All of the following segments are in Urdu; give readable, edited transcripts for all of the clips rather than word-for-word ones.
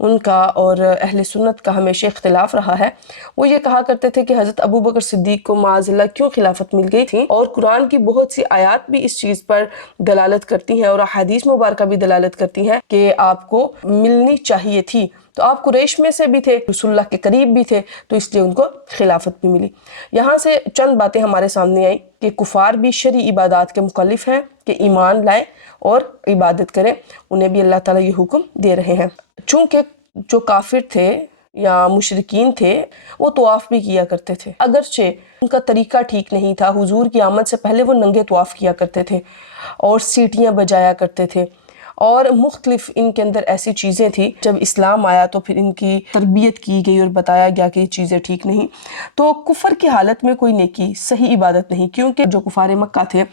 ان کا اور اہل سنت کا ہمیشہ اختلاف رہا ہے، وہ یہ کہا کرتے تھے کہ حضرت ابو بکر صدیق کو معاذ اللہ کیوں خلافت مل گئی تھی، اور قرآن کی بہت سی آیات بھی اس چیز پر دلالت کرتی ہیں اور احادیث مبارکہ بھی دلالت کرتی ہیں کہ آپ کو ملنی چاہیے تھی۔ تو آپ قریش میں سے بھی تھے، رسول اللہ کے قریب بھی تھے، تو اس لیے ان کو خلافت بھی ملی۔ یہاں سے چند باتیں ہمارے سامنے آئیں کہ کفار بھی شرعی عبادات کے مکلف ہیں کہ ایمان لائیں اور عبادت کریں، انہیں بھی اللہ تعالیٰ یہ حکم دے رہے ہیں۔ چونکہ جو کافر تھے یا مشرکین تھے وہ طواف بھی کیا کرتے تھے، اگرچہ ان کا طریقہ ٹھیک نہیں تھا، حضور کی آمد سے پہلے وہ ننگے طواف کیا کرتے تھے اور سیٹیاں بجایا کرتے تھے، اور مختلف ان کے اندر ایسی چیزیں تھیں۔ جب اسلام آیا تو پھر ان کی تربیت کی گئی اور بتایا گیا کہ یہ چیزیں ٹھیک نہیں۔ تو کفر کی حالت میں کوئی نیکی صحیح عبادت نہیں، کیونکہ جو کفار مکہ تھے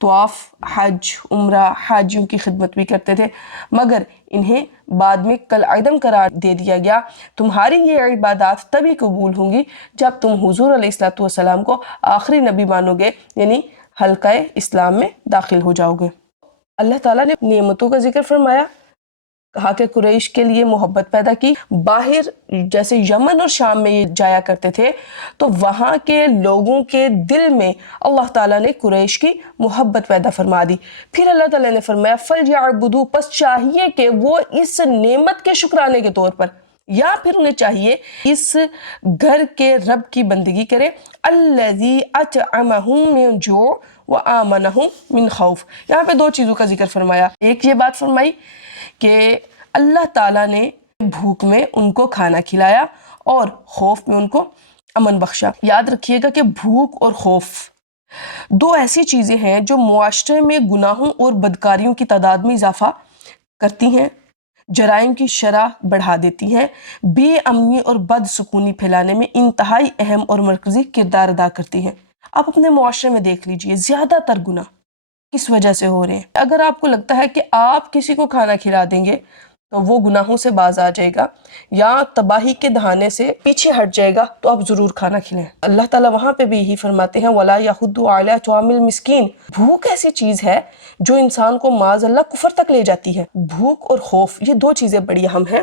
طواف، حج، عمرہ، حاجیوں کی خدمت بھی کرتے تھے، مگر انہیں بعد میں کالعدم قرار دے دیا گیا۔ تمہاری یہ عبادات تبھی قبول ہوں گی جب تم حضور علیہ السلام کو آخری نبی مانو گے، یعنی حلقہ اسلام میں داخل ہو جاؤ گے۔ اللہ تعالیٰ نے نعمتوں کا ذکر فرمایا، کہا کہ قریش کے لیے محبت پیدا کی۔ باہر جیسے یمن اور شام میں یہ جایا کرتے تھے تو وہاں کے لوگوں کے دل میں اللہ تعالیٰ نے قریش کی محبت پیدا فرما دی۔ پھر اللہ تعالیٰ نے فرمایا فَلْيَعْبُدُوا، پس چاہیے کہ وہ اس نعمت کے شکرانے کے طور پر، یا پھر انہیں چاہیے اس گھر کے رب کی بندگی کرے، الَّذِي أَطْعَمَهُم مِّن جُوعٍ وَآمَنَهُم مِّن خوف۔ یہاں پہ دو چیزوں کا ذکر فرمایا، ایک یہ بات فرمائی کہ اللہ تعالیٰ نے بھوک میں ان کو کھانا کھلایا اور خوف میں ان کو امن بخشا۔ یاد رکھیے گا کہ بھوک اور خوف دو ایسی چیزیں ہیں جو معاشرے میں گناہوں اور بدکاریوں کی تعداد میں اضافہ کرتی ہیں، جرائم کی شرح بڑھا دیتی ہیں، بے امنی اور بد سکونی پھیلانے میں انتہائی اہم اور مرکزی کردار ادا کرتی ہیں۔ آپ اپنے معاشرے میں دیکھ لیجئے زیادہ تر گناہ کس وجہ سے ہو رہے ہیں۔ اگر آپ کو لگتا ہے کہ آپ کسی کو کھانا کھلا دیں گے تو وہ گناہوں سے باز آ جائے گا یا تباہی کے دہانے سے پیچھے ہٹ جائے گا، تو آپ ضرور کھانا کھلائیں۔ اللہ تعالیٰ وہاں پہ بھی یہی فرماتے ہیں وَلَا يَحُضُّ عَلَىٰ طَعَامِ الْمِسْكِينِ۔ بھوک ایسی چیز ہے جو انسان کو معاذ اللہ کفر تک لے جاتی ہے۔ بھوک اور خوف یہ دو چیزیں بڑی اہم ہیں،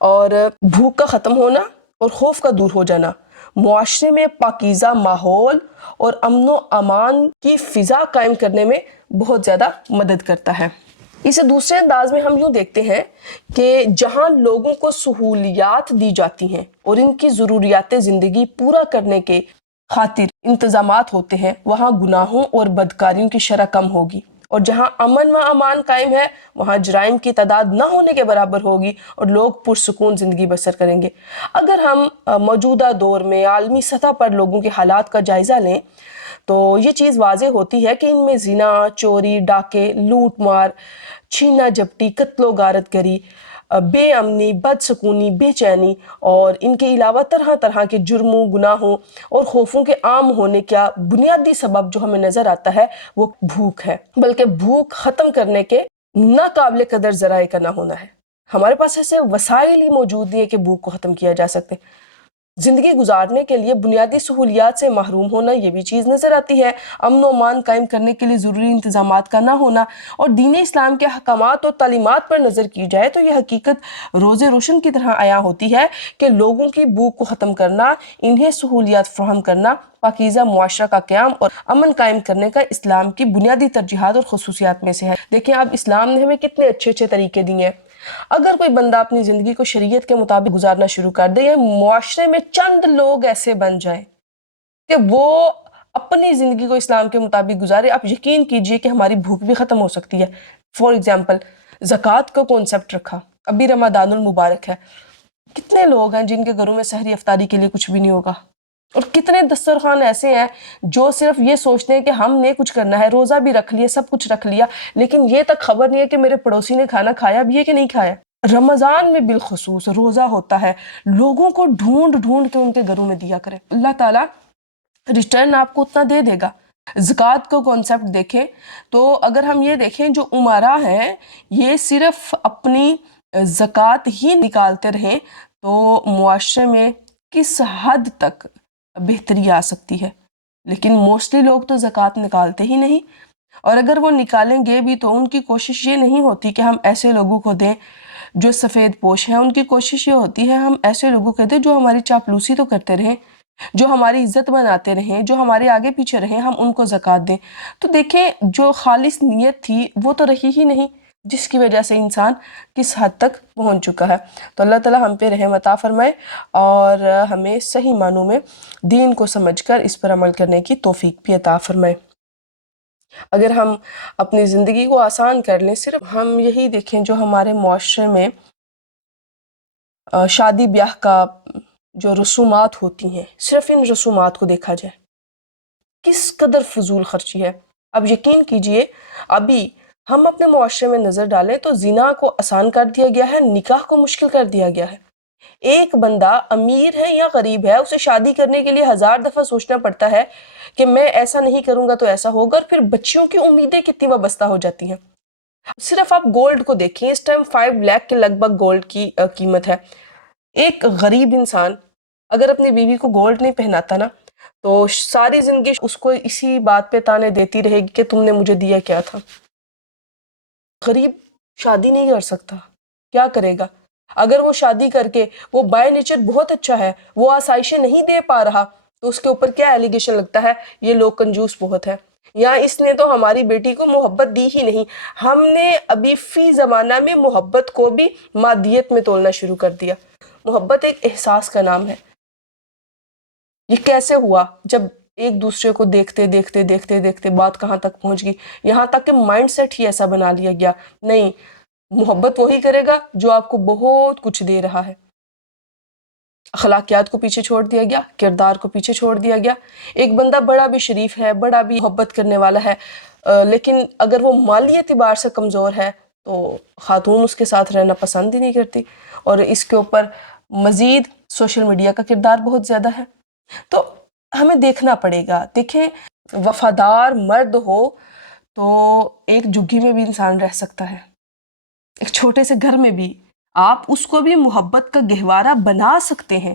اور بھوک کا ختم ہونا اور خوف کا دور ہو جانا معاشرے میں پاکیزہ ماحول اور امن و امان کی فضا قائم کرنے میں بہت زیادہ مدد کرتا ہے۔ اسے دوسرے انداز میں ہم یوں دیکھتے ہیں کہ جہاں لوگوں کو سہولیات دی جاتی ہیں اور ان کی ضروریات زندگی پورا کرنے کے خاطر انتظامات ہوتے ہیں، وہاں گناہوں اور بدکاریوں کی شرح کم ہوگی، اور جہاں امن و امان قائم ہے وہاں جرائم کی تعداد نہ ہونے کے برابر ہوگی اور لوگ پرسکون زندگی بسر کریں گے۔ اگر ہم موجودہ دور میں عالمی سطح پر لوگوں کے حالات کا جائزہ لیں تو یہ چیز واضح ہوتی ہے کہ ان میں زنا، چوری، ڈاکے، لوٹ مار، چھینا جھپٹی، قتل و غارت گری، بے امنی، بد سکونی، بے چینی اور ان کے علاوہ طرح طرح کے جرموں، گناہوں اور خوفوں کے عام ہونے کا بنیادی سبب جو ہمیں نظر آتا ہے وہ بھوک ہے، بلکہ بھوک ختم کرنے کے ناقابل قدر ذرائع کا نہ ہونا ہے۔ ہمارے پاس ایسے وسائل ہی موجود نہیں ہے کہ بھوک کو ختم کیا جا سکتے۔ زندگی گزارنے کے لیے بنیادی سہولیات سے محروم ہونا یہ بھی چیز نظر آتی ہے، امن و امان قائم کرنے کے لیے ضروری انتظامات کا نہ ہونا، اور دین اسلام کے احکامات اور تعلیمات پر نظر کی جائے تو یہ حقیقت روز روشن کی طرح عیاں ہوتی ہے کہ لوگوں کی بھوک کو ختم کرنا، انہیں سہولیات فراہم کرنا، پاکیزہ معاشرہ کا قیام اور امن قائم کرنے کا اسلام کی بنیادی ترجیحات اور خصوصیات میں سے ہے۔ دیکھیں اب اسلام نے ہمیں کتنے اچھے اچھے طریقے دیے ہیں۔ اگر کوئی بندہ اپنی زندگی کو شریعت کے مطابق گزارنا شروع کر دے، یا معاشرے میں چند لوگ ایسے بن جائیں کہ وہ اپنی زندگی کو اسلام کے مطابق گزارے، آپ یقین کیجئے کہ ہماری بھوک بھی ختم ہو سکتی ہے۔ فار ایگزامپل زکوٰۃ کا کانسیپٹ رکھا، ابھی رمضان المبارک ہے، کتنے لوگ ہیں جن کے گھروں میں سحری افطاری کے لیے کچھ بھی نہیں ہوگا، اور کتنے دسترخوان ایسے ہیں جو صرف یہ سوچتے ہیں کہ ہم نے کچھ کرنا ہے، روزہ بھی رکھ لیا، سب کچھ رکھ لیا، لیکن یہ تک خبر نہیں ہے کہ میرے پڑوسی نے کھانا کھایا بھی ہے کہ نہیں کھایا۔ رمضان میں بالخصوص روزہ ہوتا ہے، لوگوں کو ڈھونڈ ڈھونڈ کے ان کے گھروں میں دیا کرے، اللہ تعالیٰ ریٹرن آپ کو اتنا دے دے گا۔ زکوٰۃ کا کانسیپٹ دیکھیں تو اگر ہم یہ دیکھیں جو امراء ہیں یہ صرف اپنی زکوٰۃ ہی نکالتے رہیں تو معاشرے میں کس حد تک بہتری آ سکتی ہے، لیکن موسٹلی لوگ تو زکوٰۃ نکالتے ہی نہیں، اور اگر وہ نکالیں گے بھی تو ان کی کوشش یہ نہیں ہوتی کہ ہم ایسے لوگوں کو دیں جو سفید پوش ہیں ان کی کوشش یہ ہوتی ہے ہم ایسے لوگوں کو کہتے ہیں جو ہماری چاپلوسی تو کرتے رہیں، جو ہماری عزت بناتے رہیں، جو ہمارے آگے پیچھے رہیں، ہم ان کو زکوٰۃ دیں۔ تو دیکھیں جو خالص نیت تھی وہ تو رہی ہی نہیں، جس کی وجہ سے انسان کس حد تک پہنچ چکا ہے۔ تو اللہ تعالیٰ ہم پہ رحم عطا فرمائے اور ہمیں صحیح معنوں میں دین کو سمجھ کر اس پر عمل کرنے کی توفیق بھی عطا فرمائے۔ اگر ہم اپنی زندگی کو آسان کر لیں، صرف ہم یہی دیکھیں جو ہمارے معاشرے میں شادی بیاہ کا جو رسومات ہوتی ہیں، صرف ان رسومات کو دیکھا جائے، کس قدر فضول خرچی ہے۔ اب یقین کیجئے ابھی ہم اپنے معاشرے میں نظر ڈالیں تو زنا کو آسان کر دیا گیا ہے، نکاح کو مشکل کر دیا گیا ہے۔ ایک بندہ امیر ہے یا غریب ہے، اسے شادی کرنے کے لیے 1000 دفعہ سوچنا پڑتا ہے کہ میں ایسا نہیں کروں گا تو ایسا ہوگا، اور پھر بچیوں کی امیدیں کتنی وابستہ ہو جاتی ہیں۔ صرف آپ گولڈ کو دیکھیں، اس ٹائم 5 لاکھ کے لگ بھگ گولڈ کی قیمت ہے۔ ایک غریب انسان اگر اپنی بیوی کو گولڈ نہیں پہناتا نا تو ساری زندگی اس کو اسی بات پہ تانے دیتی رہے گی کہ تم نے مجھے دیا کیا تھا۔ غریب شادی نہیں کر سکتا، کیا کرے گا؟ اگر وہ شادی کر کے وہ بائی نیچر بہت اچھا ہے، وہ آسائشیں نہیں دے پا رہا تو اس کے اوپر کیا ایلیگیشن لگتا ہے؟ یہ لوگ کنجوس بہت ہے، یا اس نے تو ہماری بیٹی کو محبت دی ہی نہیں۔ ہم نے ابھی فی زمانہ میں محبت کو بھی مادیت میں تولنا شروع کر دیا۔ محبت ایک احساس کا نام ہے۔ یہ کیسے ہوا؟ جب ایک دوسرے کو دیکھتے دیکھتے دیکھتے دیکھتے بات کہاں تک پہنچ گئی، یہاں تک کہ مائنڈ سیٹ ہی ایسا بنا لیا گیا، نہیں، محبت وہی کرے گا جو آپ کو بہت کچھ دے رہا ہے۔ اخلاقیات کو پیچھے چھوڑ دیا گیا، کردار کو پیچھے چھوڑ دیا گیا۔ ایک بندہ بڑا بھی شریف ہے، بڑا بھی محبت کرنے والا ہے، لیکن اگر وہ مالی اعتبار سے کمزور ہے تو خاتون اس کے ساتھ رہنا پسند ہی نہیں کرتی، اور اس کے اوپر مزید سوشل میڈیا کا کردار بہت زیادہ ہے۔ تو ہمیں دیکھنا پڑے گا۔ دیکھیں، وفادار مرد ہو تو ایک جھگی میں بھی انسان رہ سکتا ہے، ایک چھوٹے سے گھر میں بھی آپ اس کو بھی محبت کا گہوارہ بنا سکتے ہیں۔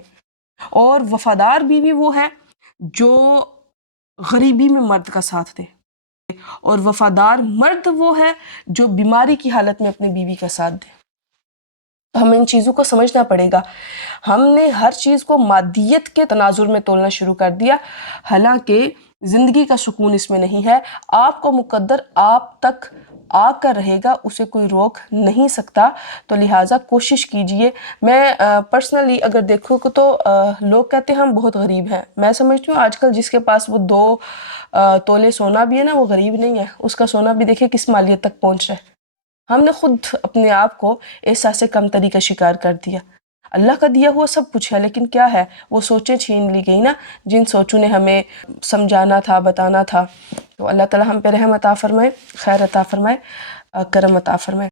اور وفادار بیوی وہ ہے جو غریبی میں مرد کا ساتھ دے، اور وفادار مرد وہ ہے جو بیماری کی حالت میں اپنی بیوی کا ساتھ دے۔ ہمیں ان چیزوں کو سمجھنا پڑے گا۔ ہم نے ہر چیز کو مادیت کے تناظر میں تولنا شروع کر دیا، حالانکہ زندگی کا سکون اس میں نہیں ہے۔ آپ کو مقدر آپ تک آ کر رہے گا، اسے کوئی روک نہیں سکتا، تو لہٰذا کوشش کیجئے۔ میں پرسنلی اگر دیکھوں تو لوگ کہتے ہیں ہم بہت غریب ہیں، میں سمجھتی ہوں آج کل جس کے پاس وہ 2 تولے سونا بھی ہے نا، وہ غریب نہیں ہے، اس کا سونا بھی دیکھیں کس مالیت تک پہنچ رہا ہے۔ ہم نے خود اپنے آپ کو احساس کمتری کا شکار کر دیا۔ اللہ کا دیا ہوا سب کچھ ہے، لیکن کیا ہے، وہ سوچیں چھین لی گئی نا جن سوچوں نے ہمیں سمجھانا تھا، بتانا تھا۔ تو اللہ تعالیٰ ہم پہ رحم عطا فرمائے، خیر عطا فرمائے، کرم عطا فرمائے۔